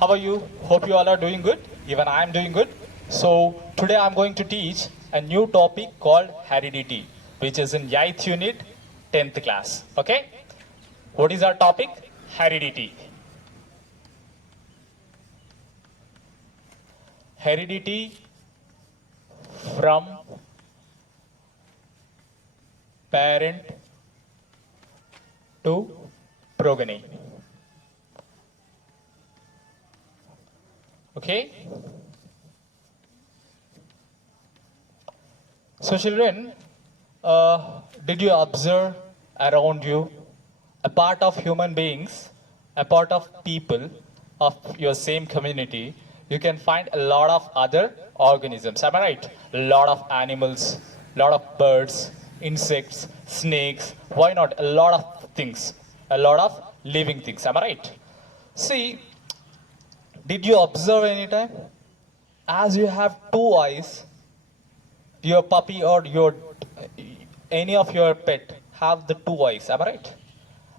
How are you? Hope you all are doing good. Even I am doing good. So today I'm going to teach a new topic called heredity, which is in 8th unit, 10th class. Okay? What is our topic? Heredity. Heredity from parent to progeny. Okay? So children, did you observe around you a part of human beings, a part of people of your same community, you can find a lot of other organisms. Am I right? A lot of animals, a lot of birds, insects, snakes, why not? A lot of things, a lot of living things. Am I right? See, did you observe any time? As you have two eyes, your puppy or your any of your pet have the two eyes. Am I right?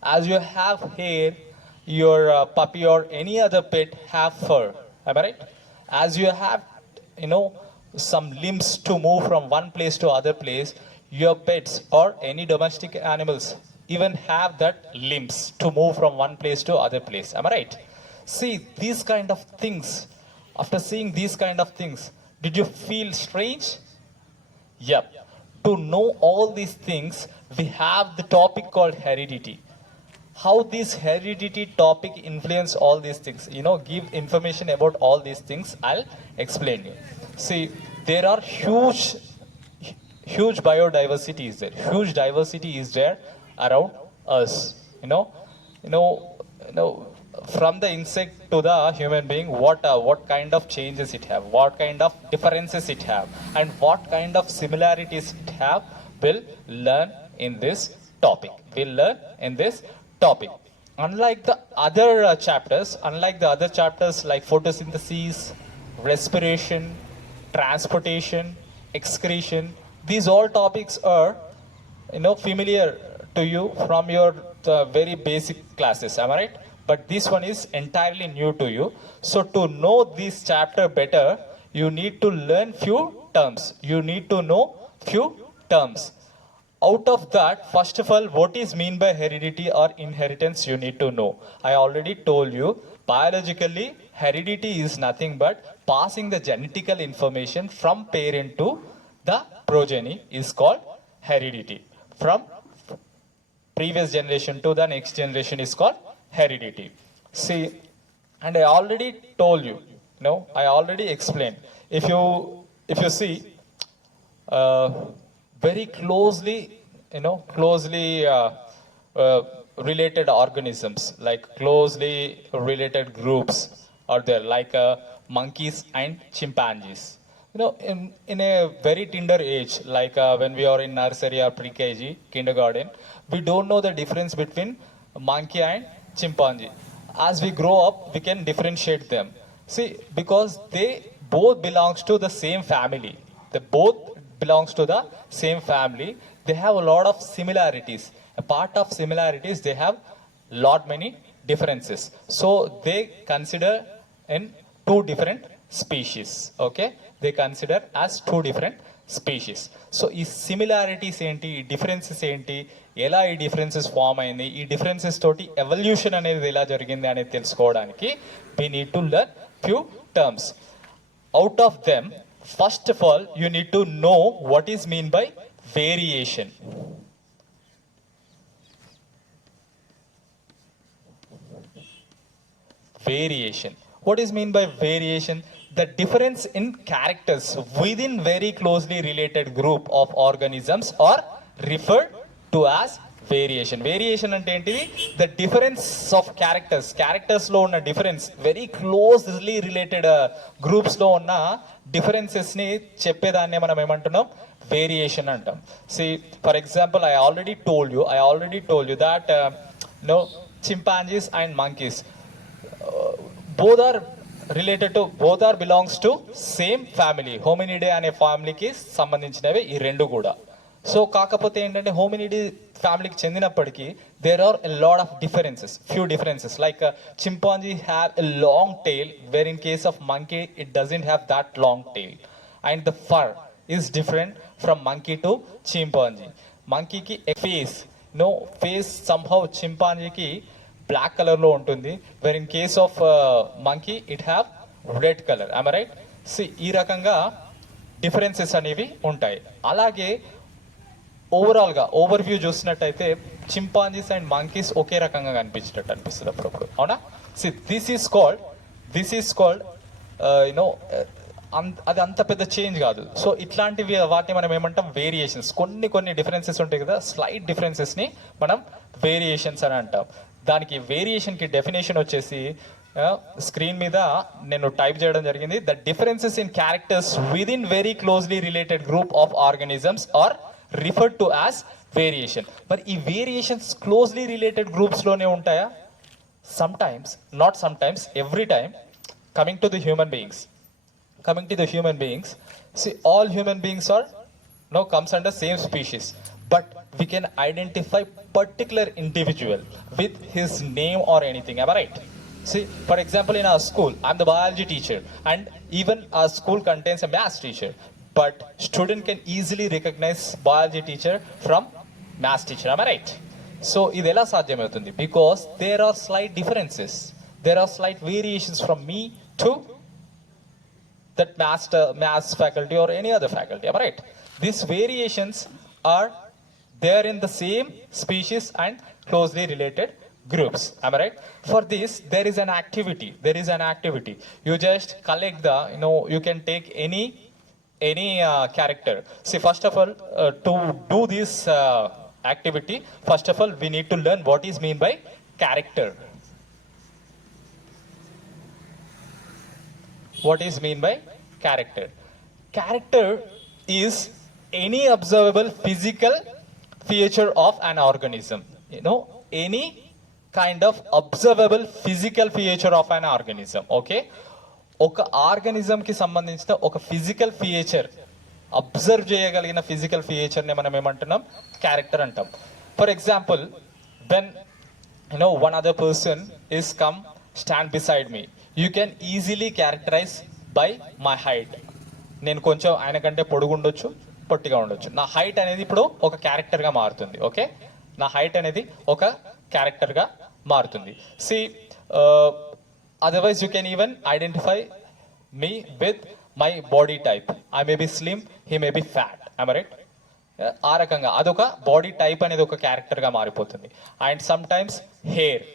As you have hair, your puppy or any other pet have fur. Am I right? As you have, you know, some limbs to move from one place to other place, your pets or any domestic animals even have that limbs to move from one place to other place. Am I right? See, these kind of things, after seeing these kind of things, did you feel strange? Yep. To know all these things, we have the topic called heredity. How this heredity topic influence all these things, give information about all these things, I'll explain you. See, there are huge biodiversity is there, huge diversity is there around us, you know you know from the insect to the human being, what kind of changes it have, what kind of differences it have, and what kind of similarities it have, will learn in this topic. We'll learn in this topic. Unlike the other chapters like photosynthesis, respiration, transportation, excretion, these all topics are familiar to you from your very basic classes. Am I right? But this one is entirely new to you. So to know this chapter better, you need to learn few terms. You need to know few terms. Out of that, first of all, what is mean by heredity or inheritance, you need to know. I already told you, biologically, heredity is nothing but passing the genetical information from parent to the progeny is called heredity. From previous generation to the next generation is called heredity. See, and I already told you, I already explained. If you see, very closely related organisms, like closely related groups are there, like monkeys and chimpanzees. In a very tender age, like when we are in nursery or pre-KG, kindergarten, we don't know the difference between monkey and chimpanzee. As we grow up, we can differentiate them. See, because they both belongs to the same family. They both belongs to the same family. They have a lot of similarities. A part of similarities, they have lot many differences. So they consider in two different species. Okay? They consider as two different species. So ఈ సిమిలారిటీస్ ఏంటి, ఈ డిఫరెన్సెస్ ఏంటి, ఎలా ఈ differences form అయింది, ఈ డిఫరెన్సెస్ తోటి ఎవల్యూషన్ అనేది ఎలా జరిగింది అనేది తెలుసుకోవడానికి we need to learn few terms. Out of them, first of all you need to know what is mean by variation. Variation. What is mean by variation? The difference in characters within very closely related group of organisms are referred to as variation. Variation ante entidi? The difference of characters lo unna difference, very closely related groups lo unna differences ni cheppedanne manam emantunnam variation antam. See, for example, I already told you that chimpanzees and monkeys, both are belongs to same family. Hominidae అనే ఫ్యామిలీకి సంబంధించినవి ఈ రెండు కూడా. సో కాకపోతే ఏంటంటే hominidae ఫ్యామిలీకి చెందినప్పటికీ there are a lot of differences, few differences. Like chimpanzee have a long tail, where in case of monkey it doesn't have that long tail. And the fur is different from monkey to chimpanzee. మంకీకి face, no face somehow చింపాంజీకి black కలర్లో ఉంటుంది, where in case of monkey it have red colour. I right? See ఈ రకంగా differences అనేవి ఉంటాయి. అలాగే ఓవరాల్గా ఓవర్ వ్యూ చూసినట్టయితే చింపాంజీస్ అండ్ మంకీస్ ఒకే రకంగా కనిపించేటట్టు అనిపిస్తుంది అప్పుడప్పుడు, అవునా? See this is called you know అది అంత పెద్ద చేంజ్ కాదు. సో ఇట్లాంటివి వాటిని మనం ఏమంటాం వేరియేషన్స్. కొన్ని డిఫరెన్సెస్ ఉంటాయి కదా, స్లైట్ డిఫరెన్సెస్ని మనం వేరియేషన్స్ అని అంటాం. దానికి వేరియేషన్కి డెఫినేషన్ వచ్చేసి స్క్రీన్ మీద నేను టైప్ చేయడం జరిగింది. The differences in characters within very closely related group of organisms are referred to as variation. మరి ఈ వేరియేషన్స్ క్లోజ్లీ రిలేటెడ్ గ్రూప్స్లోనే ఉంటాయా? Sometimes, not sometimes, every time. Coming to the human beings, see, all human beings are comes under same species, but we can identify particular individual with his name or anything. Am I right? See, for example, in our school I'm the biology teacher, and even our school contains a maths teacher, but student can easily recognize biology teacher from maths teacher. Am I right? So ఇది ఎలా సాధ్యమవుతుంది? Because there are slight differences, there are slight variations from me to that maths faculty or any other faculty. Am I right? These variations are there in the same species and closely related groups. Am I right? For this there is an activity. You just collect the, you can take any character. See, first of all, to do this activity, first of all we need to learn what is mean by character. What is mean by character? Character is any observable physical feature of an organism. Any kind of observable physical feature of an organism. Okay? ఒక ఆర్గానిజంకి సంబంధించిన ఒక physical feature, observe చేయగలిగిన ఫిజికల్ ఫీచర్ని మనం ఏమంటున్నాం? క్యారెక్టర్ అంటాం. For example, when one other person is come stand beside me, you can easily characterize by my height. నేను కొంచెం ఆయన కంటే పొడుగు ఉండొచ్చు, పొట్టిగా ఉండొచ్చు. నా హైట్ అనేది ఇప్పుడు ఒక క్యారెక్టర్గా మారుతుంది. ఓకే, నా హైట్ అనేది ఒక క్యారెక్టర్గా మారుతుంది. See otherwise you can even identify me with my body type. I may be slim, he may be fat. I'm right? ఆ రకంగా అదొక బాడీ టైప్ అనేది ఒక క్యారెక్టర్గా మారిపోతుంది. And sometimes hair,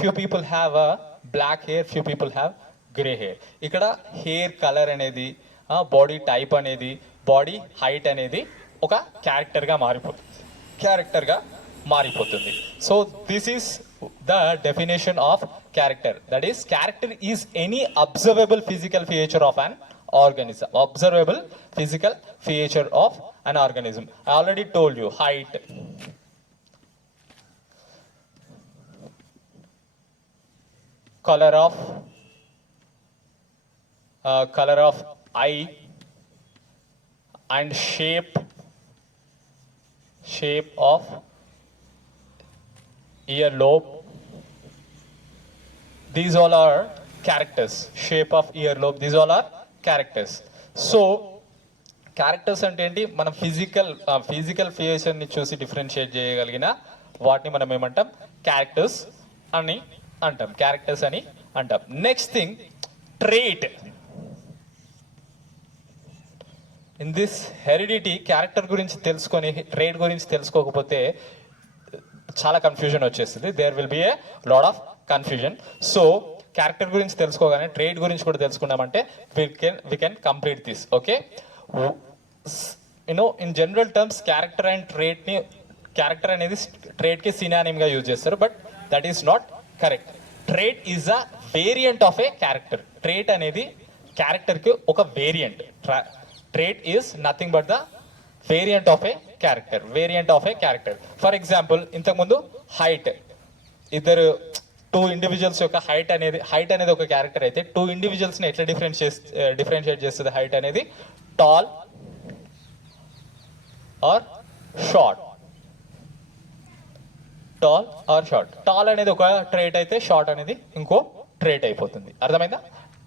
few people have a black hair, few people have grey hair. ఇక్కడ hair colour అనేది, body type అనేది, బాడీ హైట్ అనేది ఒక క్యారెక్టర్గా మారిపోతుంది. So this is the definition of character. That is, character is any observable physical feature of an organism. Observable physical feature of an organism. I already told you, height, color of eye, and shape of earlobe. These all are characters. Shape of earlobe, these all are characters. So characters అంటే ఏంటి? మనం ఫిజికల్ ఫీచర్ని చూసి డిఫరెన్షియేట్ చేయగలిగిన వాటిని మనం ఏమంటాం? Characters అని అంటాం. Next thing, trait. In this heredity, character గురించి తెలుసుకొని ట్రేట్ గురించి తెలుసుకోకపోతే చాలా కన్ఫ్యూజన్ వచ్చేస్తుంది. There will be a lot of confusion. So character గురించి తెలుసుకోగానే ట్రేడ్ గురించి కూడా తెలుసుకున్నామంటే we can complete this. Okay, in general terms character and ట్రేట్ని, క్యారెక్టర్ అనేది ట్రేట్కి సినానిమ్గా యూజ్ చేస్తారు, but that is not correct. Trait is a variant of a character. Trait అనేది క్యారెక్టర్కి ఒక వేరియంట్. Trait is nothing but the variant of a character. For example, ఇంతకుముందు హైట్, ఇద్దరు టూ ఇండివిజువల్స్ యొక్క హైట్ అనేది ఒక క్యారెక్టర్ అయితే, టూ ఇండివిజువల్స్ని ఎట్లా డిఫరెన్షియేట్ చేస్తుంది హైట్ అనేది? Tall or short. Tall or short. Tall అనేది ఒక ట్రేట్ అయితే షార్ట్ అనేది ఇంకో ట్రేట్ అయిపోతుంది. అర్థమైందా?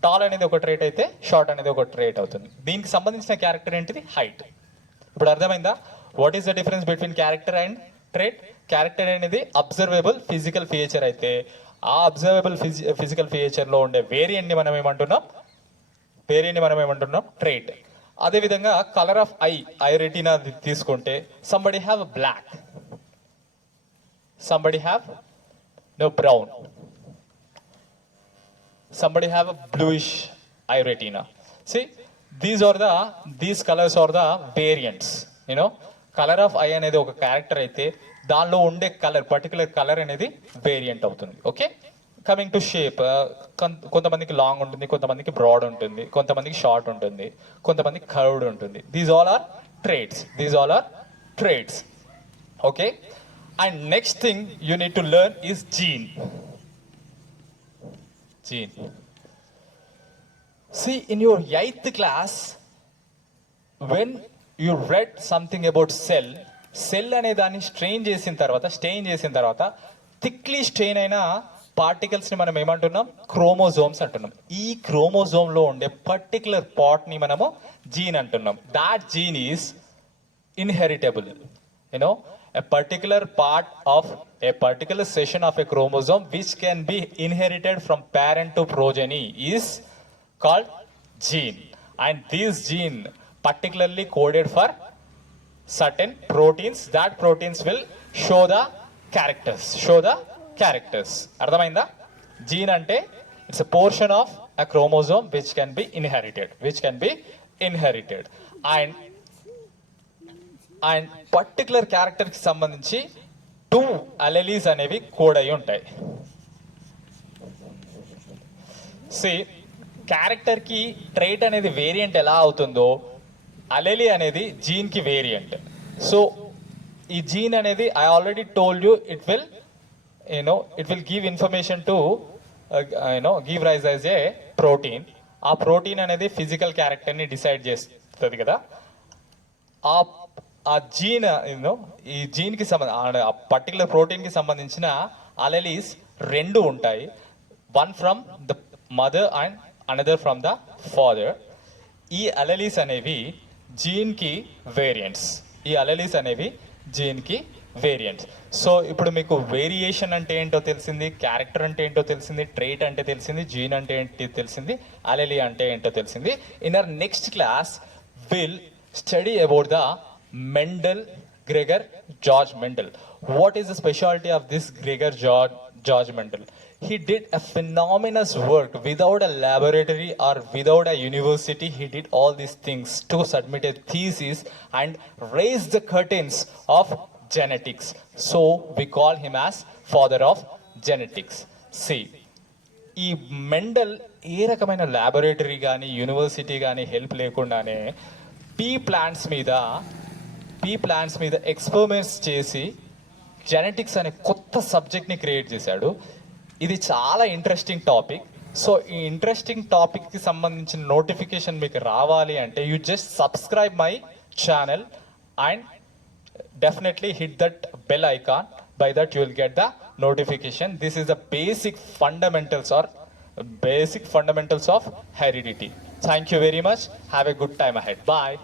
టాల్ అనేది ఒక ట్రేట్ అయితే షార్ట్ అనేది ఒక ట్రేట్ అవుతుంది. దీనికి సంబంధించిన క్యారెక్టర్ ఏంటిది? హైట్. ఇప్పుడు అర్థమైందా? What is the difference between character and trait? Character అనేది అబ్జర్వేబుల్ ఫిజికల్ ఫీచర్ అయితే ఆ అబ్జర్వేబుల్ ఫిజికల్ ఫీచర్ లో ఉండే వేరియంట్ ని మనం ఏమంటున్నాం? ట్రేట్. అదేవిధంగా కలర్ ఆఫ్ ఐ రెటీనా తీసుకుంటే somebody have black, somebody have no brown, somebody have a bluish eye retina. See, these colors are the variants. You know, color of eye అనేది ఒక క్యారెక్టర్ అయితే దానిలో ఉండే కలర్ పర్టికులర్ కలర్ అనేది వేరియంట్ అవుతుంది. Okay, coming to shape, కొంతమందికి లాంగ్ ఉంటుంది, కొంతమందికి బ్రాడ్ ఉంటుంది, కొంతమందికి షార్ట్ ఉంటుంది, కొంతమందికి కర్వ్డ్ ఉంటుంది. These all are traits. Okay, and next thing you need to learn is gene. See, in your 8th class when you read something about cell అనే దాన్ని స్టెయిన్ చేసిన తర్వాత థిక్లీ స్టెయిన్ అయిన పార్టికల్స్ ని మనం ఏమంటున్నాం? క్రోమోజోమ్స్ అంటున్నాం. ఈ క్రోమోజోమ్ లో ఉండే పర్టికులర్ పార్ట్ ని మనము జీన్ అంటున్నాం. That gene is inheritable. You know, a particular part of a particular section of a chromosome which can be inherited from parent to progeny is called gene, and this gene particularly coded for certain proteins. That proteins will show the characters. అర్థమైందా? జీన్ అంటే it's a portion of a chromosome which can be inherited and particular character కి సంబంధించి 2 అలెలీస్ అనేవి కోడ్ అయి ఉంటాయి. క్యారెక్టర్ కి ట్రైట్ అనేది వేరియంట్ ఎలా అవుతుందో అలెలీ అనేది జీన్ కి వేరియంట్. సో ఈ జీన్ అనేది I already told you it will give information to give rise as a protein. ఆ ప్రోటీన్ అనేది ఫిజికల్ క్యారెక్టర్ ని డిసైడ్ చేస్తుంది కదా. ఆ జీన్ ఈ జీన్ కి ఆ పర్టికులర్ ప్రోటీన్ కి సంబంధించిన అలెలీస్ 2 ఉంటాయి. One from the mother and another from the father. ఈ అలెలీస్ అనేవి జీన్ కి వేరియంట్స్. సో ఇప్పుడు మీకు వేరియేషన్ అంటే ఏంటో తెలిసింది, క్యారెక్టర్ అంటే ఏంటో తెలిసింది, ట్రైట్ అంటే తెలిసింది, జీన్ అంటే ఏంటి తెలిసింది, అలెలీ అంటే ఏంటో తెలిసింది. In our next class will study about the Gregor George Mendel. What is the specialty of this Gregor George Mendel? He did a phenomenal work without a laboratory or without a university. He did all these things to submit a thesis and raise the curtains of genetics. So we call him as father of genetics. See, ఈ మెండల్ ఏ రకమైన ల్యాబొరేటరీ కానీ యూనివర్సిటీ కానీ హెల్ప్ లేకుండానే pea plants మీద ఎక్స్పెరిమెంట్స్ చేసి జెనెటిక్స్ అనే కొత్త సబ్జెక్ట్ని క్రియేట్ చేశాడు. ఇది చాలా ఇంట్రెస్టింగ్ టాపిక్. సో ఈ ఇంట్రెస్టింగ్ టాపిక్కి సంబంధించిన నోటిఫికేషన్ మీకు రావాలి అంటే you just subscribe my channel and definitely hit that bell icon. By that you will get the notification. This is the basic fundamentals of heredity. Thank you very much. Have a good time ahead. Bye.